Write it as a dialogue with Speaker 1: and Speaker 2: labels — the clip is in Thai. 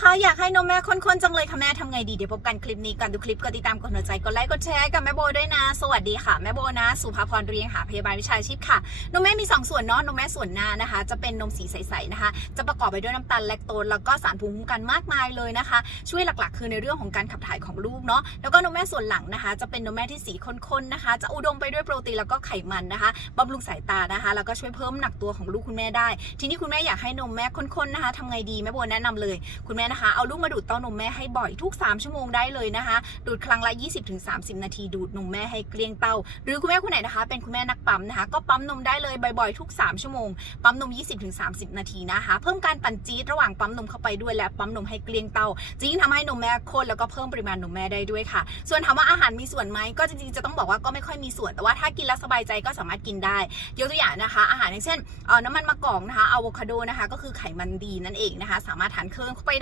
Speaker 1: คะอยากให้นมแม่ข้นๆจังเลยค่ะแม่ทำไงดีเดี๋ยวพบกันคลิปนี้ก่อนดูคลิปกดติดตามกดหัวใจกดไลค์กดแชร์กับแม่โบด้วยนะ สวัสดีค่ะแม่โบนะ สุภาพรเรียงหาพยาบาลวิชาชีพค่ะนมแม่มี 2 ส่วนเนาะนมแม่ส่วนหน้านะคะ จะเป็นนมสีใสๆนะคะ จะประกอบไปด้วยน้ำตาลแลคโตนแล้วก็สารภูมิคุ้มกันมากมายเลยนะคะ ช่วยหลักๆ คือในเรื่องของการขับถ่ายของลูกเนาะแล้วก็นมแม่ส่วนหลังนะคะ จะเป็นนมแม่ที่สีข้นๆนะคะ จะอุดมไปด้วยโปรตีนแล้วก็ไขมันนะคะบำรุงสายตานะคะ แล้วก็ช่วยเพิ่มหนักตัวของลูกคุณแม่ได้ ทีนี้คุณแม่อยากให้นมแม่ข้นๆนะคะทำไงดีแม่โบแนะนำเลย คุณแม่นะคะ เอาลูกมาดูดเต้านมแม่ให้บ่อยทุก 3 ชั่วโมงได้เลยนะคะ ดูดครั้งละ 20-30 นาทีดูดนมแม่ให้เกลี้ยงเต้า หรือคุณแม่คนไหนนะคะ เป็นคุณแม่นักปั๊มนะคะ ก็ปั๊มนมได้เลยบ่อยๆทุก 3 ชั่วโมง ปั๊มนม 20-30 นาทีนะคะ เพิ่มการปั่นจี๊ดระหว่างปั๊มนมเข้าไปด้วยและปั๊มนมให้เกลี้ยงเต้าจะยิ่งทำให้นมแม่ข้นแล้วก็เพิ่มปริมาณนมแม่ได้ด้วยค่ะ ส่วนถามว่าอาหารมีส่วนไหมก็จริงๆจะต้องบอกว่าก็ไม่ค่อยมีส่วน แต่ว่าถ้ากินแล้วสบายใจก็สามารถกินได้ยกตัวอย่างนะคะ อาหารอย่างเช่นน้ำมันมะกอกนะคะอะโวคาโดนะคะ ก็คือไขมันดีนั่นเองนะคะ สามารถทานเพิ่มเข้าไปได้